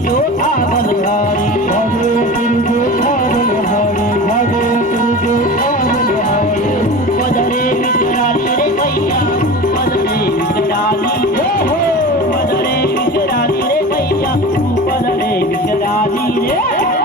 गिरजो था बलहारी घरे गिरजो था बलहारी घरे गिरजो था बलहारी पदरे विचराली रे भैया पदरे विचराली हो पदरे विचराली रे भैया पदरे विचराली रे